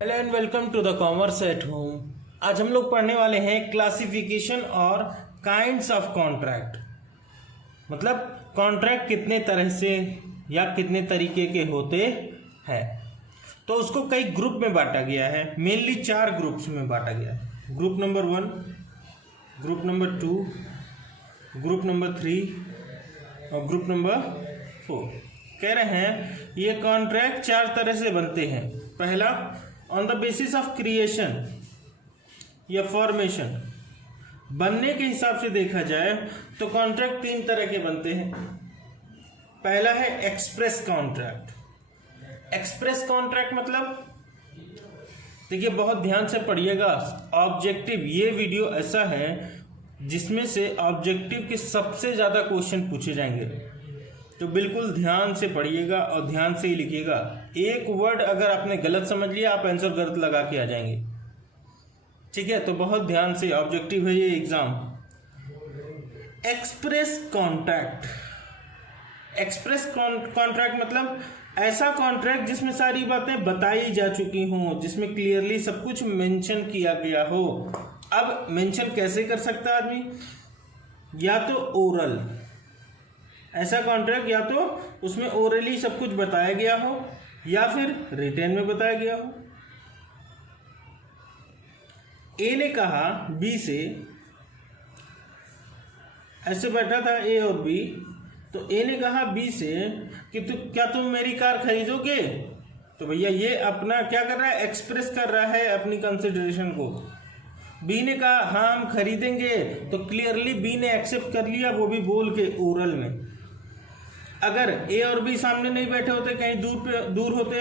Hello and welcome to the commerce at home. आज हम लोग पढ़ने वाले हैं क्लासिफिकेशन और काइंड्स ऑफ कॉन्ट्रैक्ट। मतलब कॉन्ट्रैक्ट कितने तरह से या कितने तरीके के होते हैं। तो उसको कई ग्रुप में बांटा गया है, मेनली 4 ग्रुप्स में बांटा गया है। Group number 1, group number 2, group number 3 और ग्रुप नंबर 4। कह रहे हैं ये कॉन्ट्रैक्ट 4 तरह से बनते हैं। पहला, on the basis of creation या फॉर्मेशन, बनने के हिसाब से देखा जाए तो कॉन्ट्रैक्ट 3 तरह के बनते हैं। पहला है एक्सप्रेस कॉन्ट्रैक्ट। एक्सप्रेस कॉन्ट्रैक्ट मतलब, देखिए बहुत ध्यान से पढ़िएगा, ऑब्जेक्टिव ये वीडियो ऐसा है जिसमें से ऑब्जेक्टिव के सबसे ज़्यादा क्वेश्चन पूछे जाएंगे, तो बिल्कुल ध्यान से पढ़िएगा और ध्यान से ही लिखिएगा। एक वर्ड अगर आपने गलत समझ लिया, आप आंसर गलत लगा के आ जाएंगे। ठीक है, तो बहुत ध्यान से, ऑब्जेक्टिव है ये exam. Express contract. Express contract मतलब ऐसा कॉन्ट्रैक्ट जिसमें सारी बातें बताई जा चुकी हों, जिसमें क्लियरली सब कुछ मेंशन किया गया हो। अब मेंशन कैसे कर सकता है आदमी? या तो ओरल, ऐसा कॉन्ट्रैक्ट या तो उसमें ओरली सब कुछ बताया गया हो या फिर रिटेन में बताया गया हो। ए ने कहा बी से, ऐसे बैठा था ए और बी, तो ए ने कहा बी से कि क्या तुम मेरी कार खरीदोगे? तो भैया ये अपना क्या कर रहा है, एक्सप्रेस कर रहा है अपनी कंसिडरेशन को। बी ने कहा हाँ हम खरीदेंगे, तो क्लियरली बी ने एक्सेप्ट कर लिया, वो भी बोल के, ओरल में। अगर ए और बी सामने नहीं बैठे होते, कहीं दूर होते,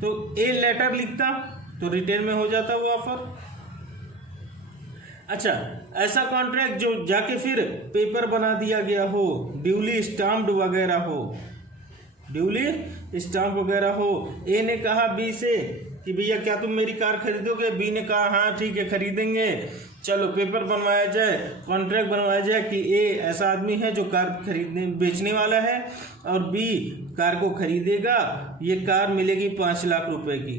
तो ए लेटर लिखता तो रिटेन में हो जाता वो ऑफर। अच्छा, ऐसा कॉन्ट्रैक्ट जो जाके फिर पेपर बना दिया गया हो, ड्यूली स्टाम्प्ड वगैरह हो, ड्यूली स्टाम्प वगैरह हो। ए ने कहा बी से कि भैया क्या तुम मेरी कार खरीदोगे? बी ने कहा हाँ ठीक है खरीदेंगे, चलो पेपर बनवाया जाए, कॉन्ट्रैक्ट बनवाया जाए कि ए ऐसा आदमी है जो कार खरीदने बेचने वाला है और बी कार को खरीदेगा, ये कार मिलेगी 5 लाख रुपए की।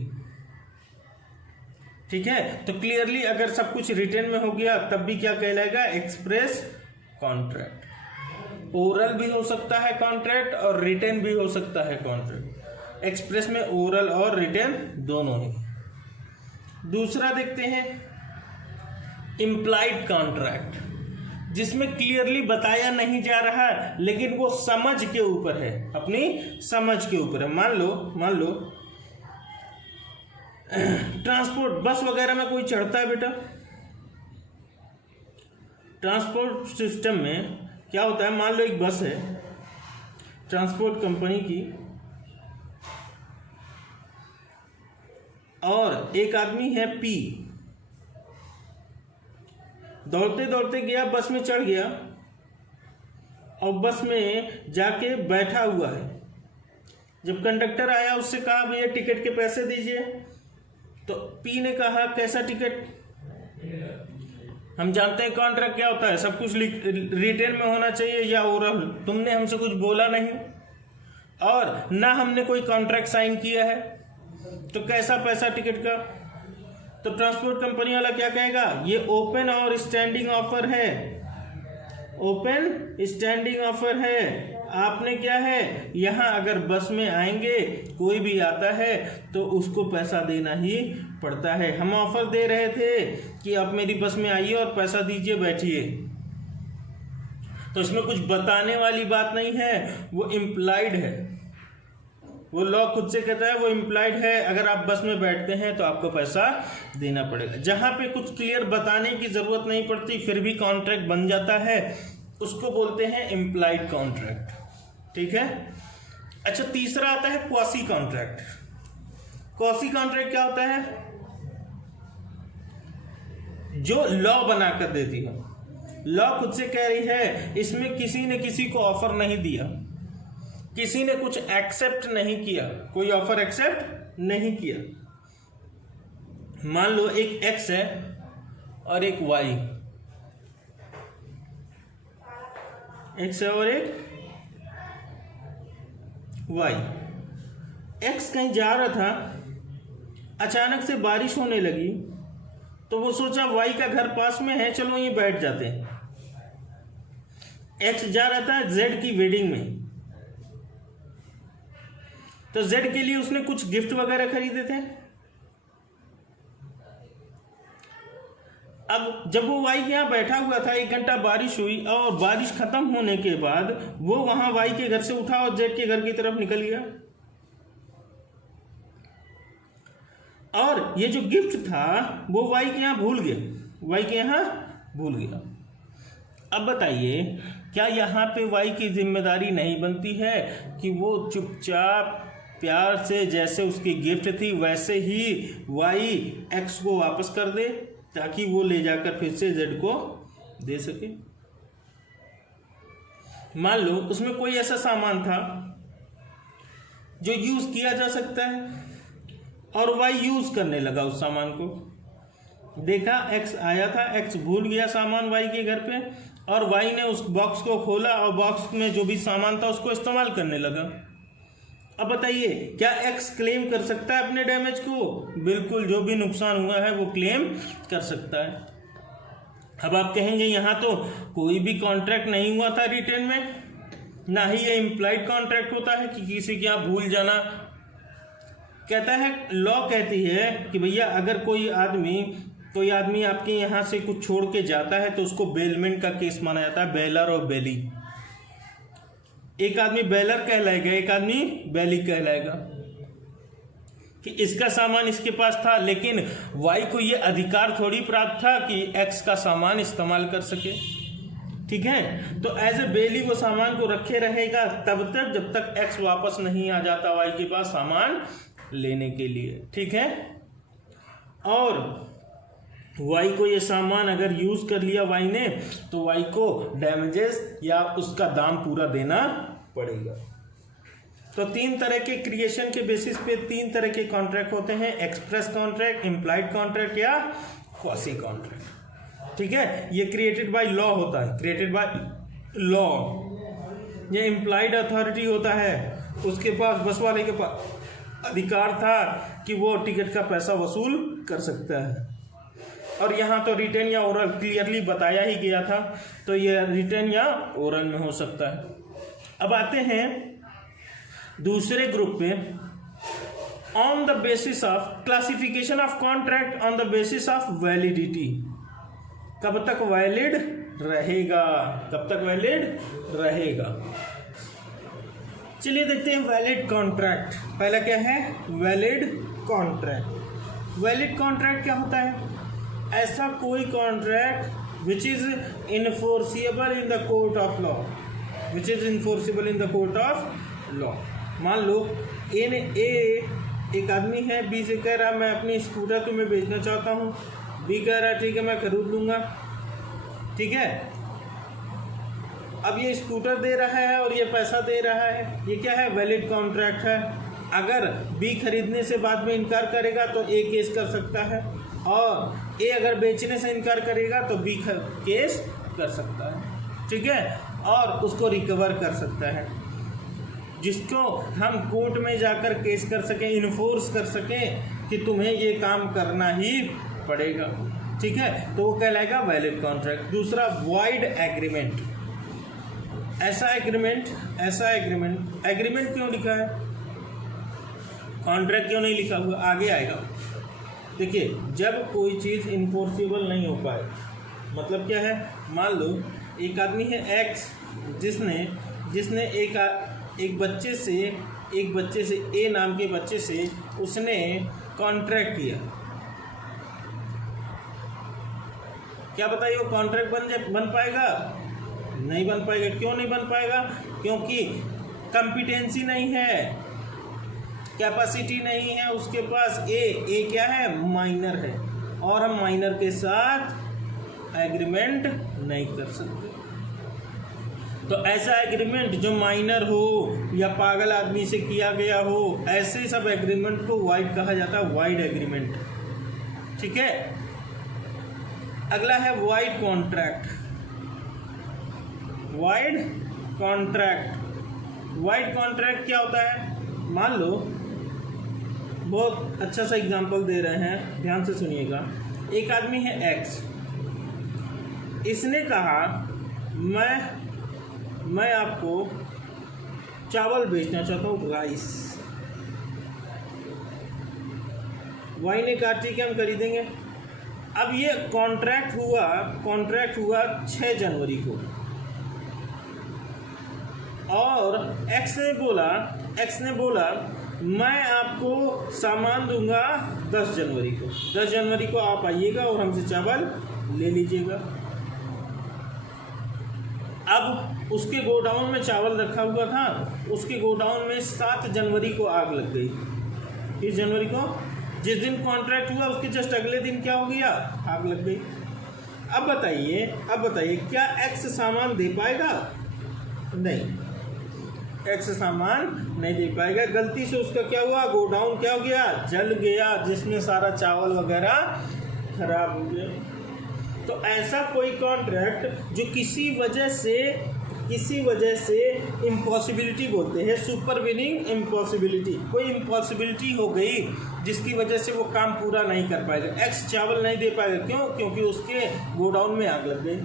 ठीक है, तो क्लियरली अगर सब कुछ रिटर्न में हो गया तब भी क्या कहलाएगा? Express contract. ओरल भी हो सकता है कॉन्ट्रैक्ट और रिटर्न भी हो सकता है कॉन्ट्रैक्ट। एक्सप्रेस में ओरल और रिटर्न दोनों ही। दूसरा देखते हैं इम्प्लाइड कॉन्ट्रैक्ट, जिसमें क्लियरली बताया नहीं जा रहा है लेकिन वो समझ के ऊपर है, अपनी समझ के ऊपर है। मान लो ट्रांसपोर्ट बस वगैरह में कोई चढ़ता है बेटा, ट्रांसपोर्ट सिस्टम में क्या होता है, मान लो एक बस है ट्रांसपोर्ट कंपनी की और एक आदमी है पी, दौड़ते दौड़ते गया, बस में चढ़ गया और बस में जाके बैठा हुआ है। जब कंडक्टर आया उससे कहा भैया टिकट के पैसे दीजिए, तो पी ने कहा कैसा टिकट? हम जानते हैं कॉन्ट्रैक्ट क्या होता है, सब कुछ रिटेन में होना चाहिए या ओरल। तुमने हमसे कुछ बोला नहीं और ना हमने कोई कॉन्ट्रैक्ट साइन किया है, तो कैसा पैसा टिकट का? तो ट्रांसपोर्ट कंपनी वाला क्या कहेगा? ये ओपन और स्टैंडिंग ऑफर है, ओपन स्टैंडिंग ऑफर है। आपने क्या है, यहाँ अगर बस में आएंगे कोई भी आता है तो उसको पैसा देना ही पड़ता है। हम ऑफर दे रहे थे कि आप मेरी बस में आइए और पैसा दीजिए, बैठिए। तो इसमें कुछ बताने वाली बात नहीं है, वो इम्प्लाइड है। वो लॉ खुद से कहता है वो इम्प्लाइड है, अगर आप बस में बैठते हैं तो आपको पैसा देना पड़ेगा। जहां पे कुछ क्लियर बताने की जरूरत नहीं पड़ती फिर भी कॉन्ट्रैक्ट बन जाता है, उसको बोलते हैं इम्प्लाइड कॉन्ट्रैक्ट। ठीक है। अच्छा, तीसरा आता है क्वासी कॉन्ट्रैक्ट। क्वासी कॉन्ट्रैक्ट क्या होता है? जो लॉ बनाकर देती है, लॉ खुद से कह रही है इसमें किसी ने किसी को ऑफर नहीं दिया, किसी ने कुछ एक्सेप्ट नहीं किया, कोई ऑफर एक्सेप्ट नहीं किया। मान लो एक एक्स है और एक वाई, एक्स है और एक वाई। एक्स कहीं जा रहा था अचानक से बारिश होने लगी तो वो सोचा वाई का घर पास में है, चलो ये बैठ जाते हैं। एक्स जा रहा था जेड की वेडिंग में, तो जेड के लिए उसने कुछ गिफ्ट वगैरह खरीदे थे। अब जब वो वाई के यहाँ बैठा हुआ था, 1 घंटा बारिश हुई और बारिश खत्म होने के बाद वो वहां वाई के घर से उठा और जेड के घर की तरफ निकल गया, और ये जो गिफ्ट था वो वाई के यहाँ भूल गया, वाई के यहाँ भूल गया। अब बताइए, क्या यहाँ पे वाई की जिम्मेदारी नहीं बनती है कि वो चुपचाप प्यार से, जैसे उसकी गिफ्ट थी वैसे ही वाई एक्स को वापस कर दे, ताकि वो ले जाकर फिर से जेड को दे सके। मान लो उसमें कोई ऐसा सामान था जो यूज किया जा सकता है और वाई यूज करने लगा उस सामान को। देखा एक्स आया था, एक्स भूल गया सामान वाई के घर पे, और वाई ने उस बॉक्स को खोला और बॉक्स में जो भी सामान था उसको इस्तेमाल करने लगा। अब बताइए, क्या एक्स क्लेम कर सकता है अपने डैमेज को? बिल्कुल, जो भी नुकसान हुआ है वो क्लेम कर सकता है। अब आप कहेंगे यहाँ तो कोई भी कॉन्ट्रैक्ट नहीं हुआ था रिटेन में, ना ही ये इम्प्लाइड कॉन्ट्रैक्ट होता है कि किसी के यहाँ भूल जाना। कहता है, लॉ कहती है कि भैया अगर कोई आदमी आपके यहाँ से कुछ छोड़ के जाता है तो उसको बेलमेंट का केस माना जाता है, बेलर और बेली। एक आदमी बेलर कहलाएगा, एक आदमी बेली कहलाएगा, कि इसका सामान इसके पास था, लेकिन वाई को ये अधिकार थोड़ी प्राप्त था कि एक्स का सामान इस्तेमाल कर सके। ठीक है, तो एज ए बेली वो सामान को रखे रहेगा तब तक जब तक एक्स वापस नहीं आ जाता वाई के पास सामान लेने के लिए। ठीक है, और वाई को ये सामान अगर यूज कर लिया वाई ने, तो वाई को डैमेजेस या उसका दाम पूरा देना पड़ेगा। तो 3 तरह के क्रिएशन के बेसिस पे 3 तरह के कॉन्ट्रैक्ट होते हैं, एक्सप्रेस कॉन्ट्रैक्ट, इम्प्लाइड कॉन्ट्रैक्ट या क्वासी कॉन्ट्रैक्ट। ठीक है, ये क्रिएटेड बाय लॉ होता है, क्रिएटेड बाय लॉ। ये इम्प्लाइड अथॉरिटी होता है, उसके पास, बस वाले के पास अधिकार था कि वो टिकट का पैसा वसूल कर सकता है। और यहाँ तो रिटेन या ओरल क्लियरली बताया ही गया था, तो ये रिटेन या ओरल में हो सकता है। अब आते हैं दूसरे ग्रुप पे, on the basis of classification of contract on the basis of validity. कब तक वैलिड रहेगा, कब तक वैलिड रहेगा। चलिए देखते हैं वैलिड कॉन्ट्रैक्ट। पहला क्या है, वैलिड कॉन्ट्रैक्ट। वैलिड कॉन्ट्रैक्ट क्या होता है? ऐसा कोई contract which is enforceable in the court of law, which is enforceable in the court of law. मान लो एक आदमी है, बी से कह रहा मैं अपनी स्कूटर तुम्हें बेचना चाहता हूँ, बी कह रहा ठीक है मैं खरीद लूँगा। ठीक है, अब ये स्कूटर दे रहा है और ये पैसा दे रहा है, ये क्या है, वैलिड कॉन्ट्रैक्ट है। अगर बी खरीदने से बाद में इनकार करेगा तो ए केस कर सकता है, और ए अगर बेचने से इनकार करेगा तो बी केस कर सकता है। ठीक है, और उसको रिकवर कर सकता है, जिसको हम कोर्ट में जाकर केस कर सकें, इन्फोर्स कर सकें कि तुम्हें ये काम करना ही पड़ेगा। ठीक है, तो वो कहलाएगा वैलिड कॉन्ट्रैक्ट। दूसरा, वॉइड एग्रीमेंट। ऐसा एग्रीमेंट क्यों लिखा है, कॉन्ट्रैक्ट क्यों नहीं लिखा हुआ, आगे आएगा। देखिए, जब कोई चीज़ इन्फोर्सिबल नहीं हो पाए, मतलब क्या है, मान लो एक आदमी है एक्स, जिसने एक बच्चे से ए नाम के बच्चे से उसने कॉन्ट्रैक्ट किया। क्या बताइए, वो कॉन्ट्रैक्ट बन पाएगा? नहीं बन पाएगा। क्यों नहीं बन पाएगा? क्योंकि कंपिटेंसी नहीं है, कैपेसिटी नहीं है उसके पास। ए क्या है, माइनर है, और हम माइनर के साथ एग्रीमेंट नहीं कर सकते। तो ऐसा एग्रीमेंट जो माइनर हो या पागल आदमी से किया गया हो, ऐसे सब एग्रीमेंट को वाइड कहा जाता है, वाइड एग्रीमेंट। ठीक है, अगला है वाइड कॉन्ट्रैक्ट। वाइड कॉन्ट्रैक्ट क्या होता है? मान लो बहुत अच्छा सा एग्जांपल दे रहे हैं, ध्यान से सुनिएगा। एक आदमी है एक्स, इसने कहा मैं आपको चावल बेचना चाहता हूँ, राइस। वाई ने कहा ठीक है हम खरीदेंगे। अब ये कॉन्ट्रैक्ट हुआ 6 जनवरी को, और एक्स ने बोला मैं आपको सामान दूंगा 10 जनवरी को। 10 जनवरी को आप आइएगा और हमसे चावल ले लीजिएगा। अब उसके गोडाउन में चावल रखा हुआ था, उसके गोडाउन में 7 जनवरी को आग लग गई। 30 जनवरी को, जिस दिन कॉन्ट्रैक्ट हुआ उसके जस्ट अगले दिन क्या हो गया, आग लग गई। अब बताइए क्या एक्स सामान दे पाएगा? नहीं, एक्स सामान नहीं दे पाएगा। गलती से उसका क्या हुआ, गोडाउन क्या हो गया, जल गया, जिसमें सारा चावल वगैरह खराब हो गया। तो ऐसा कोई कॉन्ट्रैक्ट जो किसी वजह से इम्पॉसिबिलिटी बोलते हैं, सुपरवीनिंग इम्पॉसिबिलिटी, कोई इम्पॉसिबिलिटी हो गई जिसकी वजह से वो काम पूरा नहीं कर पाएगा, एक्स चावल नहीं दे पाएगा। क्यों? क्योंकि उसके गोडाउन में आग लग गई।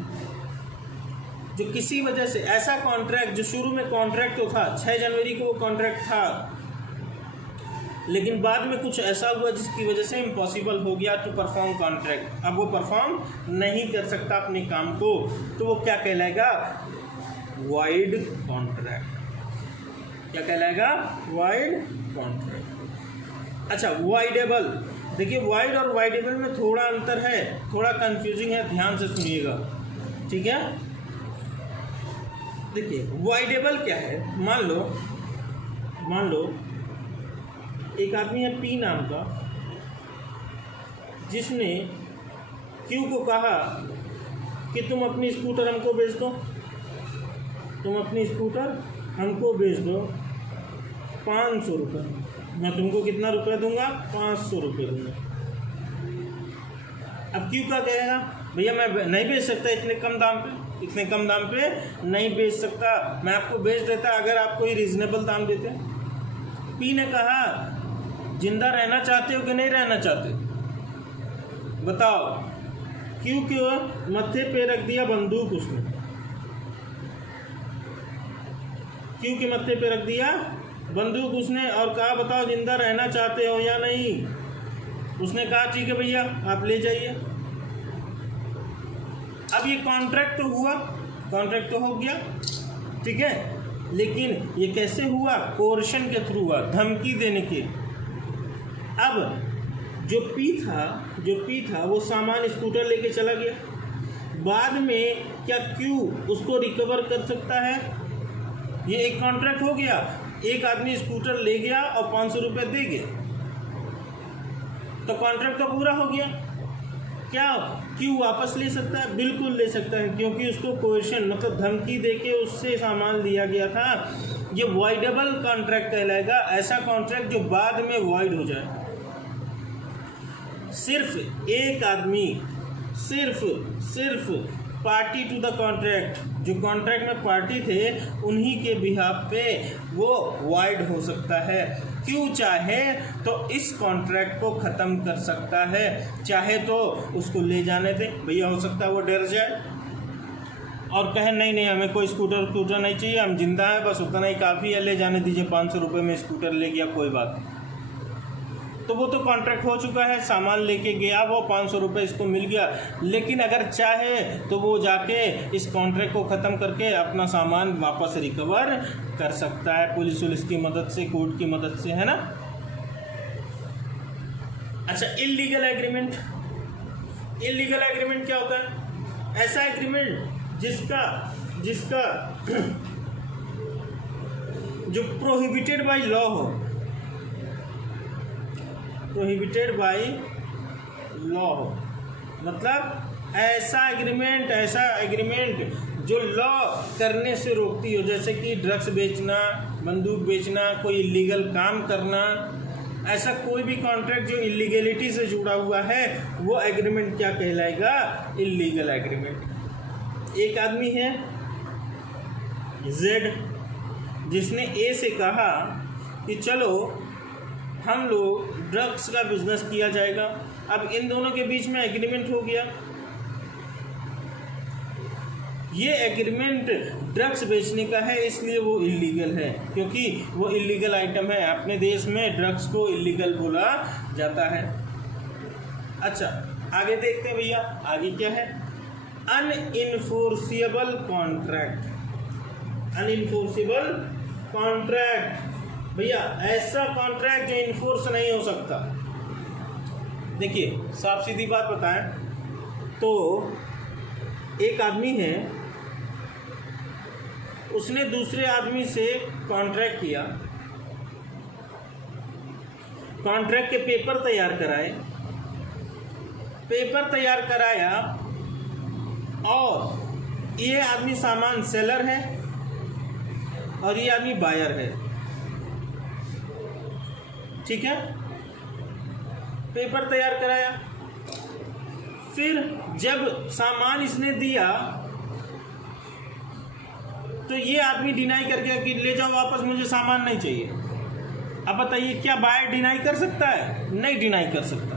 जो किसी वजह से ऐसा कॉन्ट्रैक्ट, जो शुरू में कॉन्ट्रैक्ट तो था 6 जनवरी को वो कॉन्ट्रैक्ट था, लेकिन बाद में कुछ ऐसा हुआ जिसकी वजह से इम्पॉसिबल हो गया टू परफॉर्म कॉन्ट्रैक्ट। अब वो परफॉर्म नहीं कर सकता अपने काम को, तो वो क्या कहलाएगा, वाइड कॉन्ट्रैक्ट। क्या कहलाएगा, वाइड कॉन्ट्रैक्ट। अच्छा, वाइडेबल, देखिए वाइड और वाइडेबल में थोड़ा अंतर है, थोड़ा कंफ्यूजिंग है, ध्यान से सुनिएगा, ठीक है। देखिए वाइडेबल क्या है, मान लो एक आदमी है पी नाम का, जिसने क्यू को कहा कि तुम अपनी स्कूटर हमको बेच दो, तुम अपनी स्कूटर हमको बेच दो 500 रुपये। मैं तुमको कितना रुपये दूंगा, 500 रुपये दूंगा। अब क्यू का कहेगा भैया मैं नहीं बेच सकता, इतने कम दाम पे नहीं बेच सकता, मैं आपको बेच देता अगर आप कोई रीजनेबल दाम देते। पी ने कहा जिंदा रहना चाहते हो कि नहीं रहना चाहते, बताओ। क्यू के मत्थे पे रख दिया बंदूक उसने, क्यू के मत्थे पे रख दिया बंदूक उसने, और कहा बताओ जिंदा रहना चाहते हो या नहीं। उसने कहा ठीक है भैया आप ले जाइए। अब ये कॉन्ट्रैक्ट तो हो गया, ठीक है, लेकिन ये कैसे हुआ, कोर्शन के थ्रू हुआ, धमकी देने के। अब जो पी था वो सामान स्कूटर लेके चला गया, बाद में क्या क्यू उसको रिकवर कर सकता है? ये एक कॉन्ट्रैक्ट हो गया, एक आदमी स्कूटर ले गया और 500 रुपये दे गया, तो कॉन्ट्रैक्ट तो पूरा हो गया। क्या क्यू वापस ले सकता है? बिल्कुल ले सकता है, क्योंकि उसको कोएर्शन मतलब धमकी देके उससे सामान लिया गया था। ये वॉइडेबल कॉन्ट्रैक्ट कहलाएगा, ऐसा कॉन्ट्रैक्ट जो बाद में वॉइड हो जाए। सिर्फ एक आदमी, सिर्फ पार्टी टू द कॉन्ट्रैक्ट, जो कॉन्ट्रैक्ट में पार्टी थे उन्हीं के बिहाफ पे वो वाइड हो सकता है। क्यों चाहे तो इस कॉन्ट्रैक्ट को ख़त्म कर सकता है, चाहे तो उसको ले जाने दे, भैया हो सकता है वो डर जाए और कहे नहीं हमें कोई स्कूटर नहीं चाहिए, हम जिंदा हैं, बस उतना ही काफ़ी है, ले जाने दीजिए, 500 रुपये में स्कूटर ले गया, कोई बात नहीं। तो वो तो कॉन्ट्रैक्ट हो चुका है, सामान लेके गया वो, 500 रुपये इसको मिल गया। लेकिन अगर चाहे तो वो जाके इस कॉन्ट्रैक्ट को ख़त्म करके अपना सामान वापस रिकवर कर सकता है, पुलिस की मदद से, कोर्ट की मदद से, है ना। अच्छा, इल्लीगल एग्रीमेंट क्या होता है? ऐसा एग्रीमेंट जिसका जो प्रोहिबिटेड बाय लॉ हो, मतलब ऐसा एग्रीमेंट जो लॉ करने से रोकती हो, जैसे कि ड्रग्स बेचना, बंदूक बेचना, कोई इलीगल काम करना, ऐसा कोई भी कॉन्ट्रैक्ट जो इलीगलिटी से जुड़ा हुआ है वो एग्रीमेंट क्या कहलाएगा? Illegal agreement. एक आदमी है जेड, जिसने ए से कहा कि चलो हम लोग ड्रग्स का बिजनेस किया जाएगा। अब इन दोनों के बीच में एग्रीमेंट हो गया, ये एग्रीमेंट ड्रग्स बेचने का है, इसलिए वो इलीगल है, क्योंकि वो इलीगल आइटम है। अपने देश में ड्रग्स को इलीगल बोला जाता है। अच्छा, आगे देखते हैं भैया, आगे क्या है? अनइनफोर्सिबल कॉन्ट्रैक्ट। अनइनफोर्सिबल कॉन्ट्रैक्ट भैया ऐसा कॉन्ट्रैक्ट जो इन्फोर्स नहीं हो सकता। देखिए, साफ सीधी बात बताएं तो एक आदमी है, उसने दूसरे आदमी से कॉन्ट्रैक्ट किया, कॉन्ट्रैक्ट के पेपर तैयार कराए, पेपर तैयार कराया, और ये आदमी सामान सेलर है और ये आदमी बायर है, ठीक है। पेपर तैयार कराया, फिर जब सामान इसने दिया तो ये आदमी डिनाई कर गया कि ले जाओ वापस, मुझे सामान नहीं चाहिए। अब बताइए, क्या बायर डिनाई कर सकता है? नहीं डिनाई कर सकता,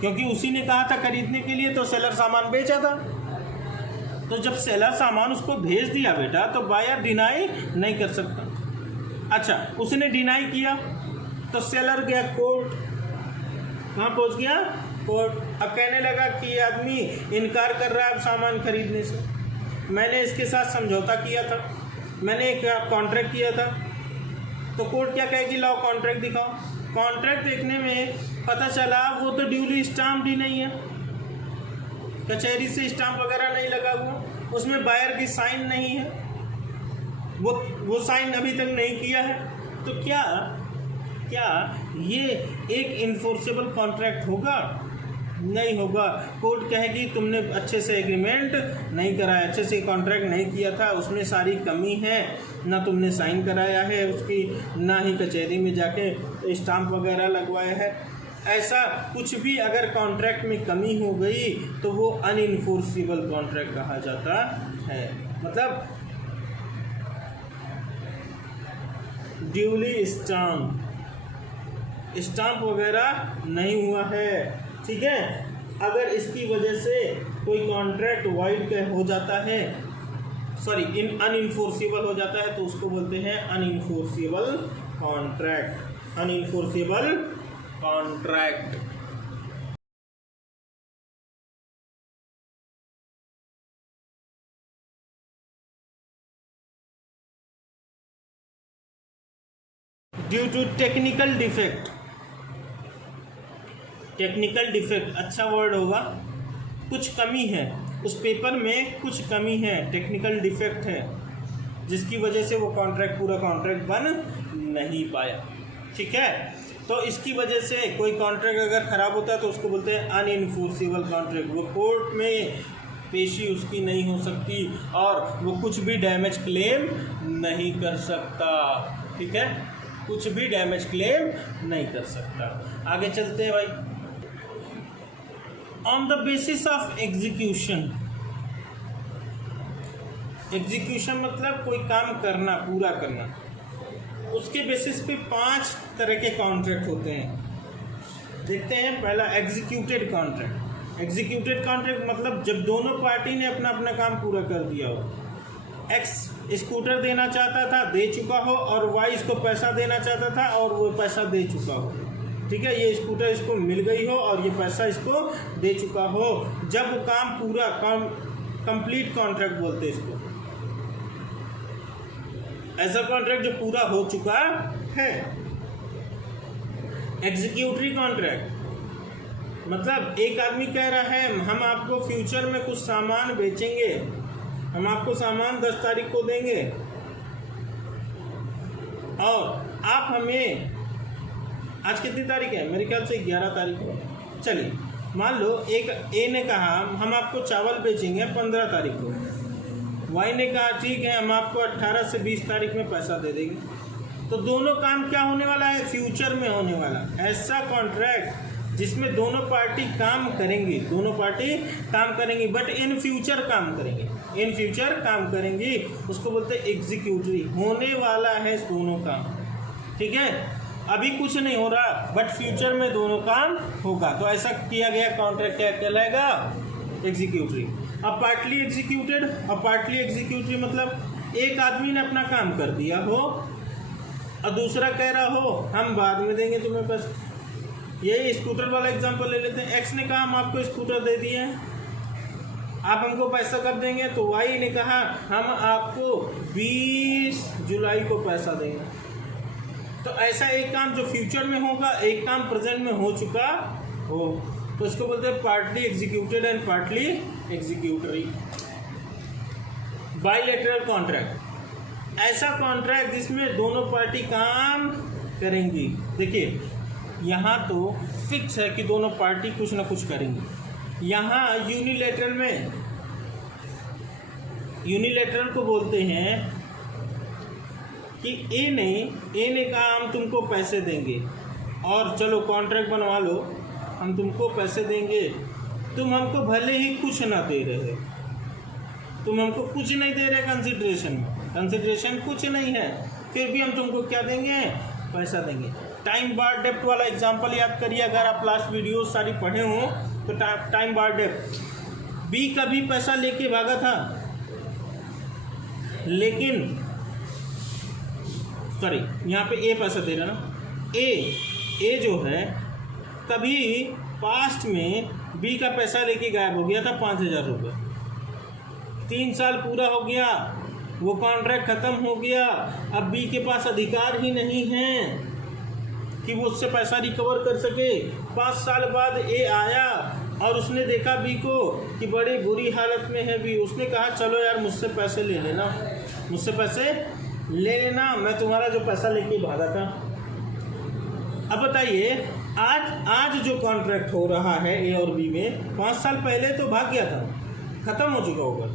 क्योंकि उसी ने कहा था खरीदने के लिए, तो सेलर सामान बेचा था। तो जब सेलर सामान उसको भेज दिया बेटा, तो बायर डिनाई नहीं कर सकता। अच्छा, उसने डिनाई किया तो सेलर गया कोर्ट। कहाँ पहुँच गया? कोर्ट। अब कहने लगा कि ये आदमी इनकार कर रहा है अब सामान खरीदने से, मैंने इसके साथ समझौता किया था, मैंने एक कॉन्ट्रैक्ट किया था। तो कोर्ट क्या कहेगी? लाओ कॉन्ट्रैक्ट दिखाओ। कॉन्ट्रैक्ट देखने में पता चला वो तो ड्यूली स्टाम्प्ड ही नहीं है, कचहरी से स्टाम्प वगैरह नहीं लगा हुआ, उसमें बायर की साइन नहीं है, वो साइन अभी तक नहीं किया है। तो क्या ये एक इन्फोर्सेबल कॉन्ट्रैक्ट होगा? नहीं होगा। कोर्ट कहेगी तुमने अच्छे से एग्रीमेंट नहीं कराया, अच्छे से कॉन्ट्रैक्ट नहीं किया था, उसमें सारी कमी है, ना तुमने साइन कराया है उसकी, ना ही कचहरी में जाके स्टाम्प वगैरह लगवाया है। ऐसा कुछ भी अगर कॉन्ट्रैक्ट में कमी हो गई तो वो अनइन्फोर्सिबल कॉन्ट्रैक्ट कहा जाता है। मतलब ड्यूली स्टाम्प वगैरह नहीं हुआ है, ठीक है। अगर इसकी वजह से कोई कॉन्ट्रैक्ट वाइड हो जाता है, सॉरी अनइन्फोर्सिबल हो जाता है, तो उसको बोलते हैं unenforceable contract. Unenforceable contract. Due to technical defect. Technical defect अच्छा वर्ड होगा। कुछ कमी है उस पेपर में, कुछ कमी है, टेक्निकल डिफेक्ट है, जिसकी वजह से वो कॉन्ट्रैक्ट पूरा कॉन्ट्रैक्ट बन नहीं पाया, ठीक है। तो इसकी वजह से कोई कॉन्ट्रैक्ट अगर ख़राब होता है तो उसको बोलते हैं अनइन्फोर्सिबल कॉन्ट्रैक्ट। वो कोर्ट में पेशी उसकी नहीं हो सकती और वो कुछ भी डैमेज क्लेम नहीं कर सकता, ठीक है, कुछ भी डैमेज क्लेम नहीं कर सकता। आगे चलते हैं भाई। On the basis of execution. Execution मतलब कोई काम करना, पूरा करना। उसके बेसिस पे 5 तरह के कॉन्ट्रैक्ट होते हैं। देखते हैं पहला एग्जीक्यूटेड कॉन्ट्रैक्ट। एग्जीक्यूटेड कॉन्ट्रैक्ट मतलब जब दोनों पार्टी ने अपना अपना काम पूरा कर दिया हो। एक्स स्कूटर देना चाहता था, दे चुका हो, और वाई इसको पैसा देना चाहता था और वो पैसा दे चुका हो, ठीक है। ये स्कूटर इसको मिल गई हो और ये पैसा इसको दे चुका हो। जब वो काम पूरा कंप्लीट कॉन्ट्रैक्ट बोलते हैं इसको, ऐसा कॉन्ट्रैक्ट जो पूरा हो चुका है। एग्जीक्यूटरी कॉन्ट्रैक्ट मतलब एक आदमी कह रहा है हम आपको फ्यूचर में कुछ सामान बेचेंगे, हम आपको सामान 10 तारीख को देंगे और आप हमें, आज कितनी तारीख है, मेरे ख्याल से 11 तारीख को, चलिए मान लो एक ए ने कहा हम आपको चावल बेचेंगे 15 तारीख को, वाई ने कहा ठीक है हम आपको 18 से 20 तारीख में पैसा दे देंगे। तो दोनों काम क्या होने वाला है, फ्यूचर में होने वाला। ऐसा कॉन्ट्रैक्ट जिसमें दोनों पार्टी काम करेंगी, दोनों पार्टी काम करेंगी बट इन फ्यूचर काम करेंगे, इन फ्यूचर काम करेंगी, उसको बोलते हैं एग्जीक्यूटरी। होने वाला है दोनों काम, ठीक है। अभी कुछ नहीं हो रहा बट फ्यूचर में दोनों काम होगा, तो ऐसा किया गया कॉन्ट्रैक्ट क्या कहलाएगा? एग्जीक्यूटरी। अब पार्टली एग्जीक्यूटेड, अब पार्टली एग्जीक्यूटरी मतलब एक आदमी ने अपना काम कर दिया हो और दूसरा कह रहा हो हम बाद में देंगे तुम्हें पैसे। यही स्कूटर वाला एग्जांपल ले लेते हैं। एक्स ने कहा हम आपको स्कूटर दे दिए हैं, आप हमको पैसा कब देंगे? तो वाई ने कहा हम आपको 20 जुलाई को पैसा देंगे। तो ऐसा एक काम जो फ्यूचर में होगा, एक काम प्रेजेंट में हो चुका हो, तो इसको बोलते हैं partly executed and partly executory. Bilateral contract, ऐसा कॉन्ट्रैक्ट जिसमें दोनों पार्टी काम करेंगी। देखिए यहाँ तो फिक्स है कि दोनों पार्टी कुछ ना कुछ करेंगी। यहाँ यूनिलैटरल में, यूनिलैटरल को बोलते हैं कि ए ने कहा हम तुमको पैसे देंगे और चलो कॉन्ट्रैक्ट बनवा लो, हम तुमको पैसे देंगे, तुम हमको भले ही कुछ ना दे रहे, तुम हमको कुछ नहीं दे रहे कंसिडरेशन कुछ नहीं है, फिर भी हम तुमको क्या देंगे? पैसा देंगे। टाइम बार डेप्ट वाला एग्जांपल याद करिए, अगर आप लास्ट वीडियो सारी पढ़े हो तो टाइम बार डेप्ट। बी कभी पैसा लेके भागा था, लेकिन सॉरी यहाँ पे ए पैसा दे रहा ना, ए जो है कभी पास्ट में बी का पैसा लेके गायब हो गया था 5,000 रुपये। 3 साल पूरा हो गया, वो कॉन्ट्रैक्ट ख़त्म हो गया, अब बी के पास अधिकार ही नहीं है कि वो उससे पैसा रिकवर कर सके। 5 साल बाद ए आया और उसने देखा बी को कि बड़ी बुरी हालत में है बी, उसने कहा चलो यार मुझसे पैसे ले लेना, मुझसे पैसे ले लेना, मैं तुम्हारा जो पैसा लेके भागा था। अब बताइए आज जो कॉन्ट्रैक्ट हो रहा है ए और बी में, 5 साल पहले तो भाग गया था, ख़त्म हो चुका होगा।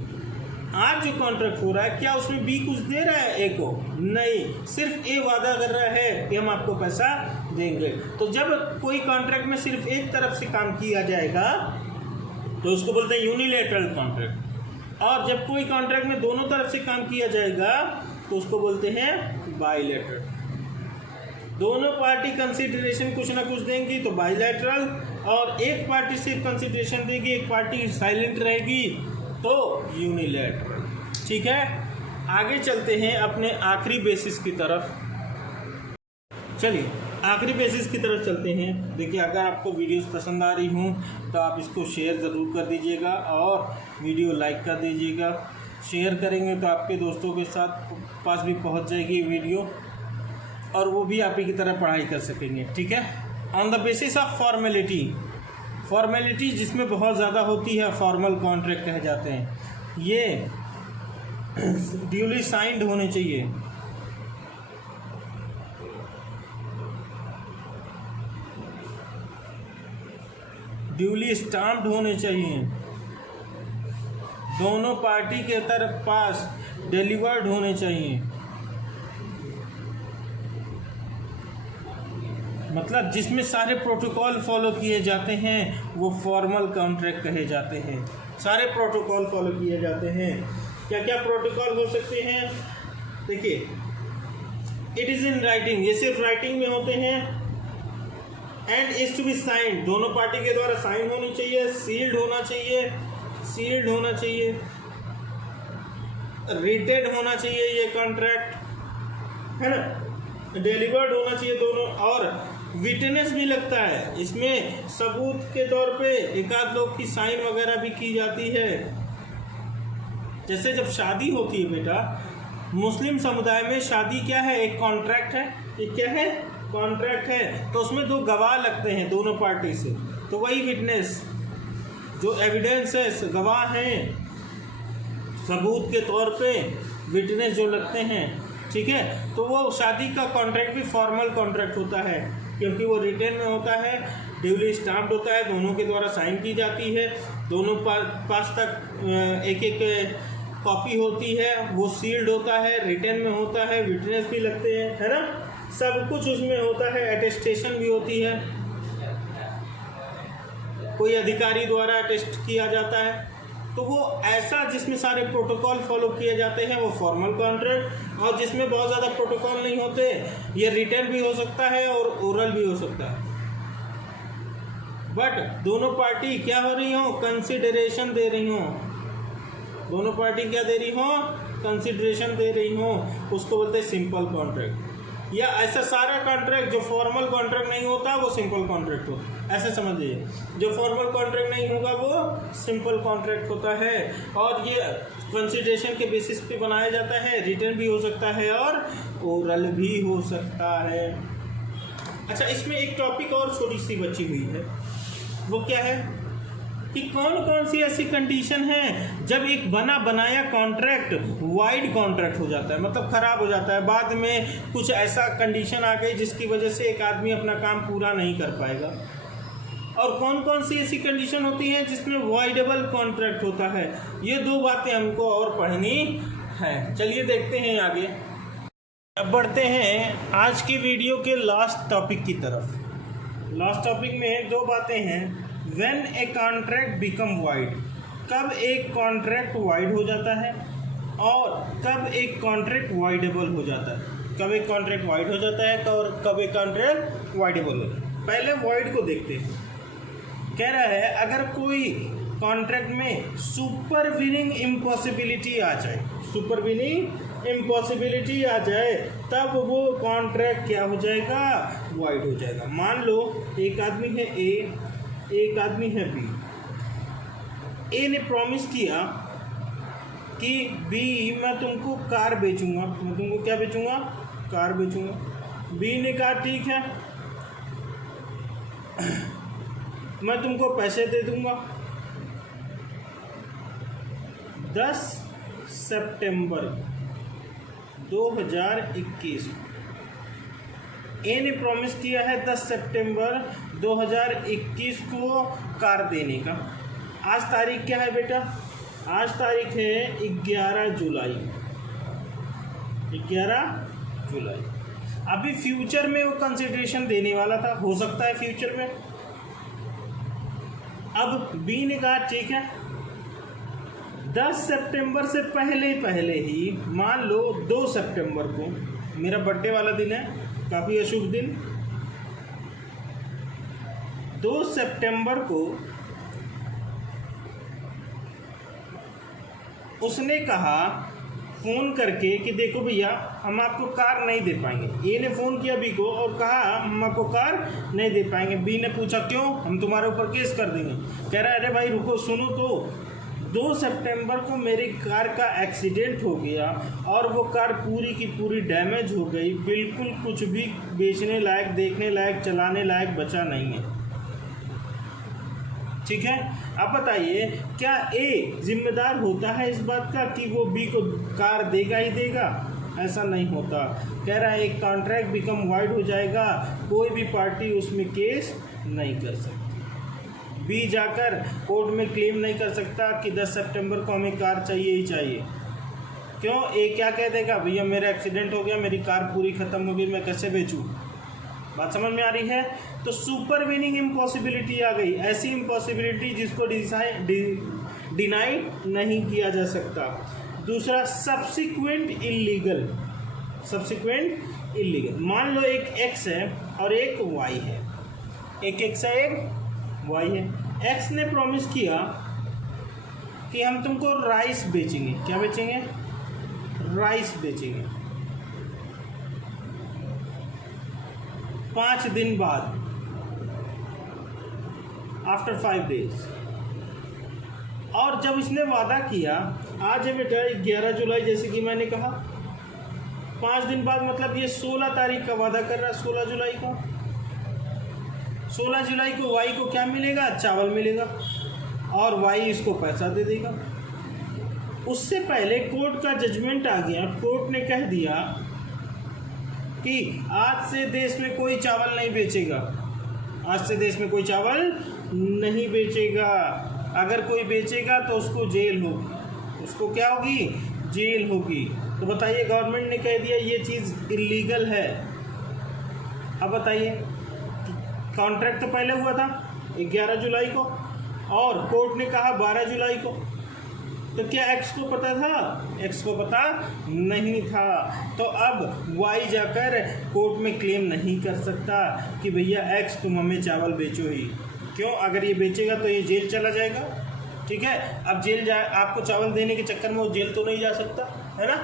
आज जो कॉन्ट्रैक्ट हो रहा है, क्या उसमें बी कुछ दे रहा है ए को? नहीं, सिर्फ ए वादा कर रहा है कि हम आपको पैसा देंगे। तो जब कोई कॉन्ट्रैक्ट में सिर्फ एक तरफ से काम किया जाएगा तो उसको बोलते हैं यूनिलैटरल कॉन्ट्रैक्ट, और जब कोई कॉन्ट्रैक्ट में दोनों तरफ से काम किया जाएगा तो उसको बोलते हैं बाइलैटरल। दोनों पार्टी कंसिडरेशन कुछ ना कुछ देंगी तो बाइलैटरल, और एक पार्टी सिर्फ कंसिडरेशन देगी, एक पार्टी साइलेंट रहेगी तो यूनिलैटरल। ठीक है, आगे चलते हैं अपने आखिरी बेसिस की तरफ। चलिए आखिरी बेसिस की तरफ चलते हैं। देखिए अगर आपको वीडियोस पसंद आ रही हूँ तो आप इसको शेयर ज़रूर कर दीजिएगा और वीडियो लाइक कर दीजिएगा। शेयर करेंगे तो आपके दोस्तों के साथ पास भी पहुँच जाएगी वीडियो और वो भी आप ही की तरह पढ़ाई कर सकेंगे। ठीक है, on the basis of formality जिसमें बहुत ज़्यादा होती है, फॉर्मल कॉन्ट्रैक्ट कहे जाते हैं। ये ड्यूली साइंड होने चाहिए, ड्यूली स्टाम्प्ड होने चाहिए, दोनों पार्टी के तरफ पास डिलीवर्ड होने चाहिए। मतलब जिसमें सारे प्रोटोकॉल फॉलो किए जाते हैं वो फॉर्मल कॉन्ट्रैक्ट कहे जाते हैं। सारे प्रोटोकॉल फॉलो किए जाते हैं। क्या क्या प्रोटोकॉल हो सकते हैं? देखिए, इट इज़ इन राइटिंग, ये सिर्फ राइटिंग में होते हैं। And is to be signed, दोनों पार्टी के द्वारा साइन होनी चाहिए, सील्ड होना चाहिए, रेटेड होना चाहिए ये कॉन्ट्रैक्ट, है ना, डिलीवर्ड होना चाहिए दोनों, और विटनेस भी लगता है इसमें, सबूत के तौर पे एक आध लोग की साइन वगैरह भी की जाती है। जैसे जब शादी होती है बेटा, मुस्लिम समुदाय में शादी क्या है? एक कॉन्ट्रैक्ट है। ये क्या है? कॉन्ट्रैक्ट है। तो उसमें 2 गवाह लगते हैं दोनों पार्टी से, तो वही विटनेस जो एविडेंस है, गवाह हैं, सबूत के तौर पे विटनेस जो लगते हैं। ठीक है, तो वो शादी का कॉन्ट्रैक्ट भी फॉर्मल कॉन्ट्रैक्ट होता है क्योंकि वो रिटेन में होता है, ड्यूली स्टाम्प्ड होता है, दोनों के द्वारा साइन की जाती है, दोनों पास तक एक एक कॉपी होती है, वो सील्ड होता है, रिटेन में होता है, विटनेस भी लगते हैं, है ना, सब कुछ उसमें होता है, अटेस्टेशन भी होती है, कोई अधिकारी द्वारा अटेस्ट किया जाता है। तो वो ऐसा जिसमें सारे प्रोटोकॉल फॉलो किए जाते हैं वो फॉर्मल कॉन्ट्रैक्ट, और जिसमें बहुत ज़्यादा प्रोटोकॉल नहीं होते ये रिटन भी हो सकता है और ओरल भी हो सकता है। बट दोनों पार्टी क्या हो रही हो, कंसिडरेशन दे रही हो, दोनों पार्टी क्या दे रही हो, कंसिडरेशन दे रही हो, उसको बोलते हैं सिंपल कॉन्ट्रैक्ट। या ऐसा सारा कॉन्ट्रैक्ट जो फॉर्मल कॉन्ट्रैक्ट नहीं होता वो सिंपल कॉन्ट्रैक्ट होता है, ऐसे समझ लीजिए। जो फॉर्मल कॉन्ट्रैक्ट नहीं होगा वो सिंपल कॉन्ट्रैक्ट होता है, और ये कंसिडरेशन के बेसिस पे बनाया जाता है, रिटन भी हो सकता है और ओरल भी हो सकता है। अच्छा, इसमें एक टॉपिक और छोटी सी बची हुई है, वो क्या है कि कौन कौन सी ऐसी कंडीशन है जब एक बना बनाया कॉन्ट्रैक्ट वाइड कॉन्ट्रैक्ट हो जाता है, मतलब खराब हो जाता है, बाद में कुछ ऐसा कंडीशन आ गई जिसकी वजह से एक आदमी अपना काम पूरा नहीं कर पाएगा। और कौन कौन सी ऐसी कंडीशन होती है जिसमें वाइडेबल कॉन्ट्रैक्ट होता है। ये दो बातें हमको और पढ़नी है। चलिए देखते हैं आगे। अब बढ़ते हैं आज की वीडियो के लास्ट टॉपिक की तरफ। लास्ट टॉपिक में दो बातें हैं। When a contract become void, कब एक कॉन्ट्रैक्ट वाइड हो जाता है और कब एक कॉन्ट्रैक्ट वाइडेबल हो जाता है। कब एक कॉन्ट्रैक्ट वाइड हो जाता है और कब एक कॉन्ट्रैक्ट वाइडेबल हो जाता है। पहले वाइड को देखते हैं। कह रहा है अगर कोई कॉन्ट्रैक्ट में सुपरवीनिंग इम्पॉसिबिलिटी आ जाए, सुपरवीनिंग इम्पॉसिबिलिटी आ जाए, तब वो कॉन्ट्रैक्ट क्या हो जाएगा, वाइड हो जाएगा। मान लो एक आदमी है ए, एक आदमी है बी। ए ने प्रॉमिस किया कि बी मैं तुमको कार बेचूंगा, मैं तुमको क्या बेचूंगा, कार बेचूंगा। बी ने कहा ठीक है, मैं तुमको पैसे दे दूंगा। 10 सितंबर 2021 ए ने प्रॉमिस किया है 10 सितंबर 2021 को कार देने का। आज तारीख क्या है बेटा, आज तारीख है 11 जुलाई। 11 जुलाई। अभी फ्यूचर में वो कंसिडरेशन देने वाला था, हो सकता है फ्यूचर में। अब बी ने कहा ठीक है, 10 सितंबर से पहले ही मान लो 2 सितंबर को, मेरा बर्थडे वाला दिन है, काफ़ी अशुभ दिन। 2 सितंबर को उसने कहा फ़ोन करके कि देखो भैया हम आपको कार नहीं दे पाएंगे। ए ने फ़ोन किया बी को और कहा हम आपको कार नहीं दे पाएंगे। बी ने पूछा क्यों, हम तुम्हारे ऊपर केस कर देंगे। कह रहा है अरे भाई रुको, सुनो तो, 2 सितंबर को मेरी कार का एक्सीडेंट हो गया और वो कार पूरी की पूरी डैमेज हो गई, बिल्कुल कुछ भी बेचने लायक, देखने लायक, चलाने लायक बचा नहीं है। ठीक है, अब बताइए क्या ए जिम्मेदार होता है इस बात का कि वो बी को कार देगा ही देगा? ऐसा नहीं होता। कह रहा है एक कॉन्ट्रैक्ट बिकम वाइड हो जाएगा, कोई भी पार्टी उसमें केस नहीं कर सकती। बी जाकर कोर्ट में क्लेम नहीं कर सकता कि 10 सितंबर को हमें कार चाहिए ही चाहिए। क्यों? ए क्या कह देगा, भैया मेरा एक्सीडेंट हो गया, मेरी कार पूरी ख़त्म हो गई, मैं कैसे बेचूं? बात समझ में आ रही है? तो सुपरवीनिंग इम्पॉसिबिलिटी आ गई, ऐसी इम्पॉसिबिलिटी जिसको डिनाई नहीं किया जा सकता। दूसरा सब्सिक्वेंट इलीगल, सब्सिक्वेंट इलीगल। मान लो एक एक्स है और एक वाई है, एक एक्स है एक वाई है। एक्स ने प्रॉमिस किया कि हम तुमको राइस बेचेंगे। क्या बेचेंगे? राइस बेचेंगे 5 दिन बाद, आफ्टर 5 डेज। और जब इसने वादा किया, आज है बेटा 11 जुलाई, जैसे कि मैंने कहा, 5 दिन बाद मतलब ये 16 तारीख का वादा कर रहा है। 16 जुलाई को, 16 जुलाई को वाई को क्या मिलेगा? चावल मिलेगा और वाई इसको पैसा दे देगा। उससे पहले कोर्ट का जजमेंट आ गया, कोर्ट ने कह दिया कि आज से देश में कोई चावल नहीं बेचेगा, आज से देश में कोई चावल नहीं बेचेगा। अगर कोई बेचेगा तो उसको जेल होगी। उसको क्या होगी? जेल होगी। तो बताइए, गवर्नमेंट ने कह दिया ये चीज़ इलीगल है। अब बताइए, कॉन्ट्रैक्ट तो पहले हुआ था 11 जुलाई को और कोर्ट ने कहा 12 जुलाई को, तो क्या एक्स को पता था? एक्स को पता नहीं था। तो अब वाई जाकर कोर्ट में क्लेम नहीं कर सकता कि भैया एक्स तुम हमें चावल बेचो ही। क्यों? अगर ये बेचेगा तो ये जेल चला जाएगा, ठीक है। अब जेल जा, आपको चावल देने के चक्कर में वो जेल तो नहीं जा सकता, है ना।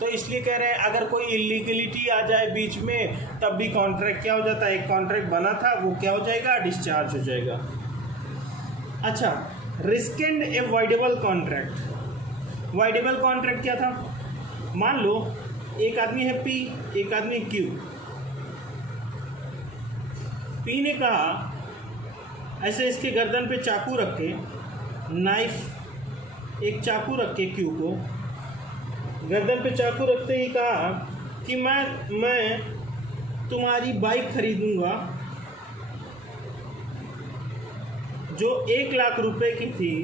तो इसलिए कह रहे हैं अगर कोई इलीगलिटी आ जाए बीच में तब भी कॉन्ट्रैक्ट क्या हो जाता है? एक कॉन्ट्रैक्ट बना था वो क्या हो जाएगा? डिस्चार्ज हो जाएगा। अच्छा, रिस्केंड ए वाइडेबल कॉन्ट्रैक्ट। वाइडेबल कॉन्ट्रैक्ट क्या था? मान लो एक आदमी है पी, एक आदमी क्यू। पी ने कहा, ऐसे इसके गर्दन पे चाकू रख के, नाइफ एक चाकू रख के क्यू को गर्दन पे चाकू रखते ही कहा कि मैं तुम्हारी बाइक खरीदूंगा जो 1 लाख रुपए की थी,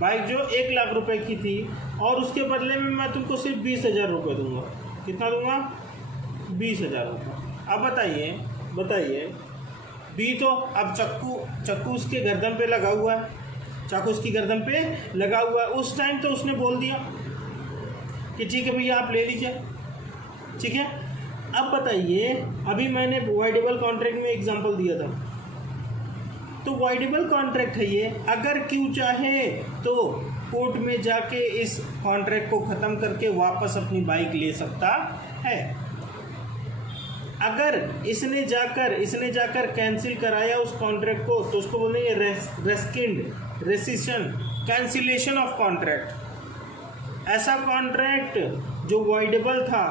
बाइक जो 1 लाख रुपए की थी, और उसके बदले में मैं तुमको सिर्फ 20,000 रुपये दूंगा। कितना दूंगा? 20,000 रुपये। अब बताइए बी तो अब चक्कू उसके गर्दन पे लगा हुआ है, चाकू उसकी गर्दन पे लगा हुआ है। उस टाइम तो उसने बोल दिया कि ठीक है भैया आप ले लीजिए, ठीक है। अब बताइए, अभी मैंने वाइडेबल कॉन्ट्रैक्ट में एग्जांपल दिया था, तो वाइडेबल कॉन्ट्रैक्ट है ये। अगर क्यों चाहे तो कोर्ट में जाके इस कॉन्ट्रैक्ट को ख़त्म करके वापस अपनी बाइक ले सकता है। अगर इसने जाकर कैंसिल कराया उस कॉन्ट्रैक्ट को तो उसको बोलेंगे रेस्किंड, रेसिशन, कैंसिलेशन ऑफ कॉन्ट्रैक्ट। ऐसा कॉन्ट्रैक्ट जो वाइडेबल था,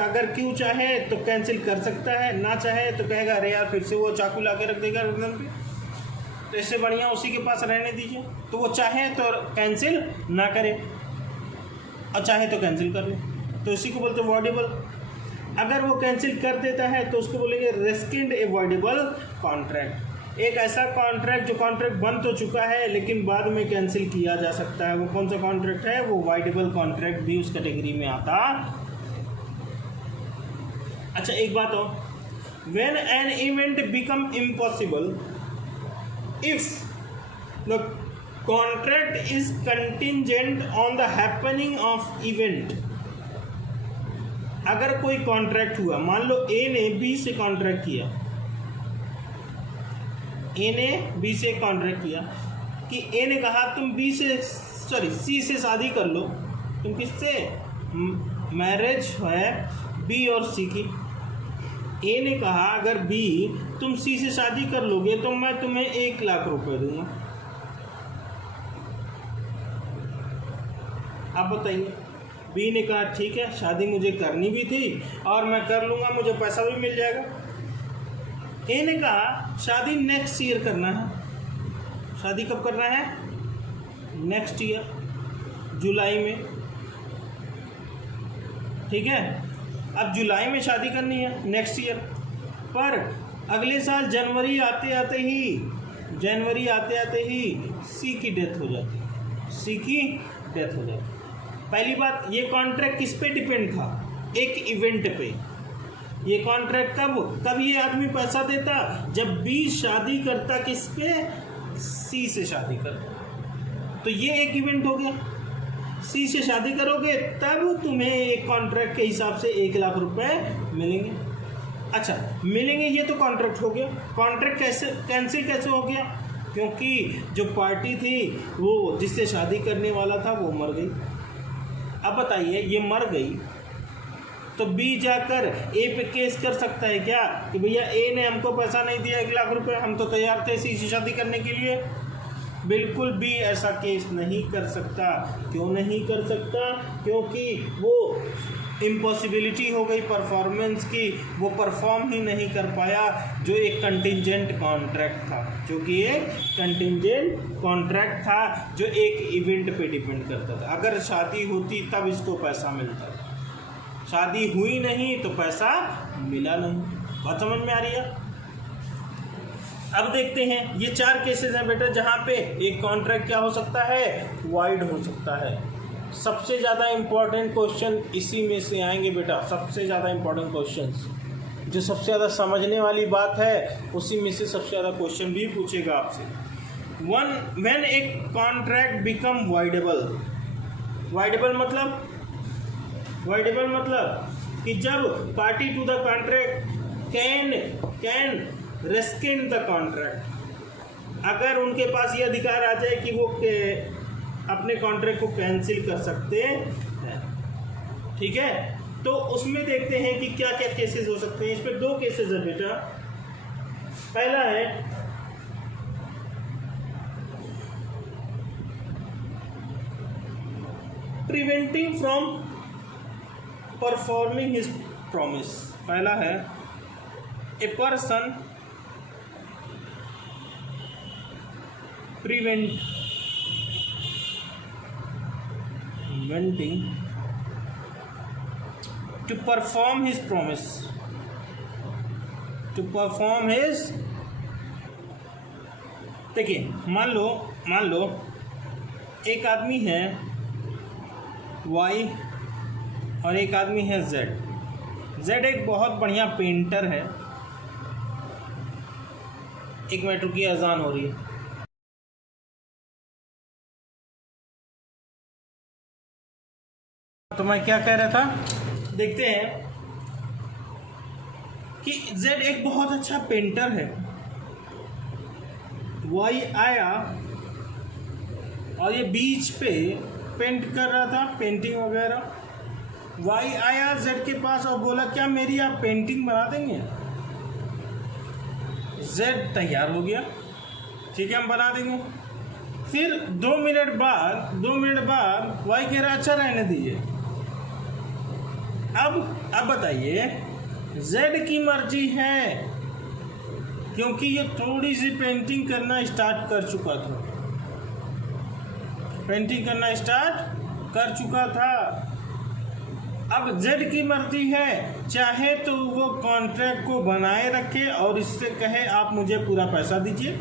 अगर क्यों चाहे तो कैंसिल कर सकता है, ना चाहे तो कहेगा अरे यार फिर से वो चाकू ला के रख देगा गर्दन पे, तो इससे बढ़िया उसी के पास रहने दीजिए। तो वो चाहे तो कैंसिल ना करे और चाहे तो कैंसिल कर ले, तो इसी को बोलते हैं वाइडेबल। अगर वो कैंसिल कर देता है तो उसको बोलेंगे रेस्किंड ए वाइडेबल कॉन्ट्रैक्ट। एक ऐसा कॉन्ट्रैक्ट जो कॉन्ट्रैक्ट बन तो चुका है लेकिन बाद में कैंसिल किया जा सकता है, वो कौन सा कॉन्ट्रैक्ट है? वो वाइडेबल कॉन्ट्रैक्ट भी उस कैटेगरी में आता। अच्छा, एक बात और, when an event become impossible if the contract is contingent on the happening of event. अगर कोई कॉन्ट्रैक्ट हुआ, मान लो ए ने बी से कॉन्ट्रैक्ट किया, कि ए ने कहा तुम सी से शादी कर लो। तुम किससे? मैरिज है बी और सी की। ए ने कहा अगर बी तुम सी से शादी कर लोगे तो मैं तुम्हें 1 लाख रुपए दूंगा। आप बताइए। बी ने कहा ठीक है, शादी मुझे करनी भी थी और मैं कर लूँगा, मुझे पैसा भी मिल जाएगा। ए ने कहा शादी नेक्स्ट ईयर करना है। शादी कब करना है? नेक्स्ट ईयर, जुलाई में, ठीक है। अब जुलाई में शादी करनी है नेक्स्ट ईयर, पर अगले साल जनवरी आते आते ही सी की डेथ हो जाती। पहली बात, ये कॉन्ट्रैक्ट किस पे डिपेंड था? एक इवेंट पे। ये कॉन्ट्रैक्ट कब ये आदमी पैसा देता? जब बी शादी करता किस पे? सी से शादी करता। तो ये एक इवेंट हो गया। सी से शादी करोगे तब तुम्हें एक कॉन्ट्रैक्ट के हिसाब से 1 लाख रुपए मिलेंगे। अच्छा, मिलेंगे, ये तो कॉन्ट्रैक्ट हो गया। कॉन्ट्रैक्ट कैंसिल कैसे हो गया? क्योंकि जो पार्टी थी वो जिससे शादी करने वाला था वो मर गई। अब बताइए, ये मर गई तो बी जाकर ए पे केस कर सकता है क्या कि भैया ए ने हमको पैसा नहीं दिया 1 लाख रुपए, हम तो तैयार थे सी से शादी करने के लिए? बिल्कुल भी ऐसा केस नहीं कर सकता। क्यों नहीं कर सकता? क्योंकि वो इम्पॉसिबिलिटी हो गई परफॉर्मेंस की, वो परफॉर्म ही नहीं कर पाया जो एक कंटिंजेंट कॉन्ट्रैक्ट था, क्योंकि एक कंटिंजेंट कॉन्ट्रैक्ट था जो एक इवेंट पे डिपेंड करता था। अगर शादी होती तब इसको पैसा मिलता, शादी हुई नहीं तो पैसा मिला नहीं। बात समझ में आ रही है? अब देखते हैं, ये 4 केसेस हैं बेटा जहाँ पे एक कॉन्ट्रैक्ट क्या हो सकता है? वाइड हो सकता है। सबसे ज़्यादा इम्पोर्टेंट क्वेश्चन इसी में से आएंगे बेटा। सबसे ज़्यादा इम्पोर्टेंट क्वेश्चंस, जो सबसे ज़्यादा समझने वाली बात है, उसी में से सबसे ज़्यादा क्वेश्चन भी पूछेगा आपसे। When a contract become voidable, voidable मतलब कि जब party to the contract can rescind the contract, अगर उनके पास ये अधिकार आ जाए कि वो अपने कॉन्ट्रैक्ट को कैंसिल कर सकते हैं, ठीक है। तो उसमें देखते हैं कि क्या क्या केसेस हो सकते हैं। इसमें 2 केसेस है बेटा। पहला है preventing from performing his promise. पहला है a person preventing to perform his promise, to perform his, देखिए मान लो एक आदमी है वाई और एक आदमी है जेड एक बहुत बढ़िया पेंटर है। एक मिनट रुकिए, अजान हो रही है। तो मैं क्या कह रहा था, देखते हैं कि जेड एक बहुत अच्छा पेंटर है। वाई आया और ये बीच पे पेंट कर रहा था, पेंटिंग वगैरह। वाई आया जेड के पास और बोला क्या मेरी आप पेंटिंग बना देंगे? जेड तैयार हो गया, ठीक है हम बना देंगे। फिर 2 मिनट बाद वाई कह रहा अच्छा रहने दीजिए। अब बताइए, जेड की मर्जी है क्योंकि ये थोड़ी सी पेंटिंग करना स्टार्ट कर चुका था, अब जेड की मर्जी है, चाहे तो वो कॉन्ट्रैक्ट को बनाए रखे और इससे कहे आप मुझे पूरा पैसा दीजिए,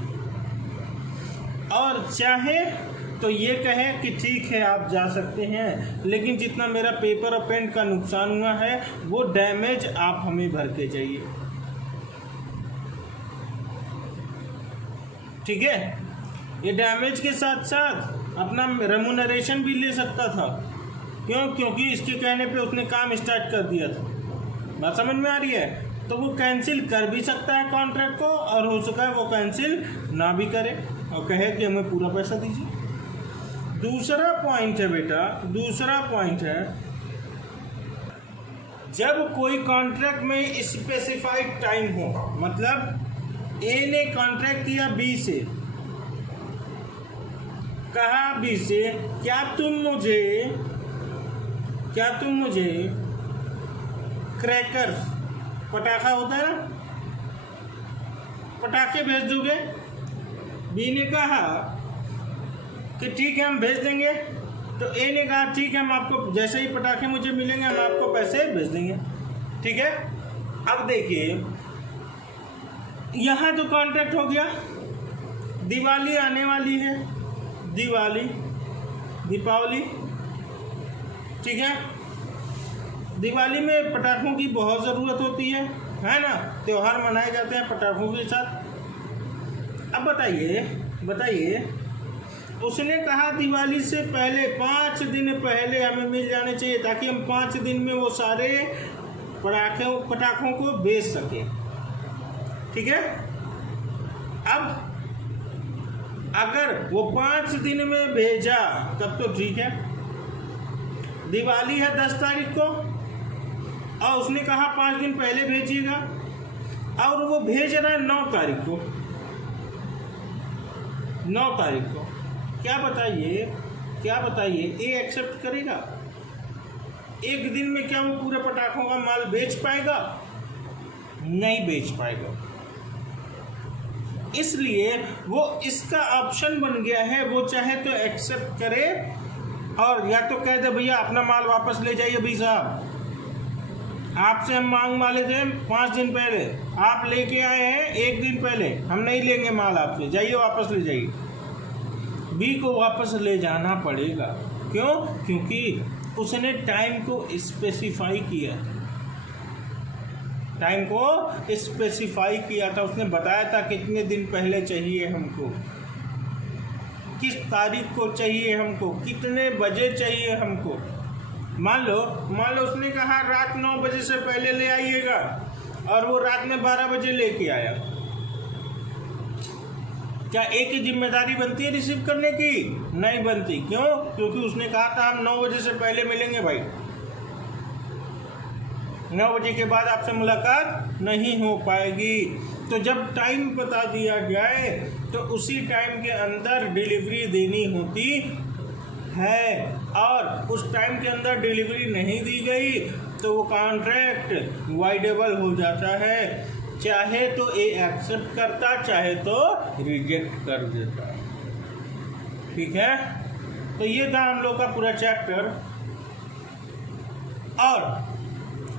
और चाहे तो ये कहे कि ठीक है आप जा सकते हैं, लेकिन जितना मेरा पेपर और पेन का नुकसान हुआ है वो डैमेज आप हमें भर के चाहिए, ठीक है। ये डैमेज के साथ साथ अपना रेमुनरेशन भी ले सकता था। क्यों? क्योंकि इसके कहने पे उसने काम स्टार्ट कर दिया था। बात समझ में आ रही है? तो वो कैंसिल कर भी सकता है कॉन्ट्रैक्ट को, और हो सका है वो कैंसिल ना भी करे और कहे कि हमें पूरा पैसा दीजिए। दूसरा पॉइंट है बेटा, जब कोई कॉन्ट्रैक्ट में स्पेसिफाइड टाइम हो, मतलब ए ने कॉन्ट्रैक्ट किया बी से, कहा बी से क्या तुम मुझे क्रैकर, पटाखा होता है ना, पटाखे भेज दोगे? बी ने कहा कि ठीक है हम भेज देंगे। तो ए ने कहा ठीक है हम आपको जैसे ही पटाखे मुझे मिलेंगे हम आपको पैसे भेज देंगे, ठीक है। अब देखिए यहाँ तो कॉन्ट्रैक्ट हो गया, दिवाली आने वाली है, दीपावली, ठीक है। दिवाली में पटाखों की बहुत ज़रूरत होती है ना, त्यौहार मनाए जाते हैं पटाखों के साथ। अब बताइए उसने कहा दिवाली से पहले 5 दिन पहले हमें मिल जाने चाहिए ताकि हम 5 दिन में वो सारे पटाखों को बेच सकें, ठीक है। अब अगर वो 5 दिन में भेजा तब तो ठीक है। दिवाली है 10 तारीख को और उसने कहा 5 दिन पहले भेजिएगा, और वो भेज रहा है 9 तारीख को। क्या बताइए ये एक्सेप्ट करेगा? एक दिन में क्या वो पूरे पटाखों का माल बेच पाएगा? नहीं बेच पाएगा। इसलिए वो इसका ऑप्शन बन गया है, वो चाहे तो एक्सेप्ट करे और या तो कह दे भैया अपना माल वापस ले जाइए, भाई साहब आपसे हम मांग वाले थे 5 दिन पहले, आप लेके आए हैं 1 दिन पहले, हम नहीं लेंगे माल आपसे, जाइए वापस ले जाइए। बी को वापस ले जाना पड़ेगा। क्यों? क्योंकि उसने टाइम को स्पेसिफाई किया था, उसने बताया था कितने दिन पहले चाहिए हमको, किस तारीख को चाहिए हमको, कितने बजे चाहिए हमको। मान लो उसने कहा रात 9 बजे से पहले ले आइएगा और वो रात में 12 बजे लेके आया, क्या एक ही जिम्मेदारी बनती है रिसीव करने की? नहीं बनती। क्यों? क्योंकि उसने कहा था हम 9 बजे से पहले मिलेंगे भाई, 9 बजे के बाद आपसे मुलाकात नहीं हो पाएगी। तो जब टाइम बता दिया जाए तो उसी टाइम के अंदर डिलीवरी देनी होती है, और उस टाइम के अंदर डिलीवरी नहीं दी गई तो वो कॉन्ट्रैक्ट वाइडेबल हो जाता है, चाहे तो ए एक्सेप्ट करता चाहे तो रिजेक्ट कर देता। ठीक है, तो ये था हम लोग का पूरा चैप्टर। और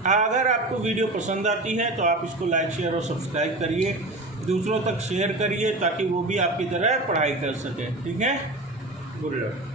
अगर आपको वीडियो पसंद आती है तो आप इसको लाइक शेयर और सब्सक्राइब करिए, दूसरों तक शेयर करिए ताकि वो भी आपकी तरह पढ़ाई कर सके। ठीक है, गुड लक।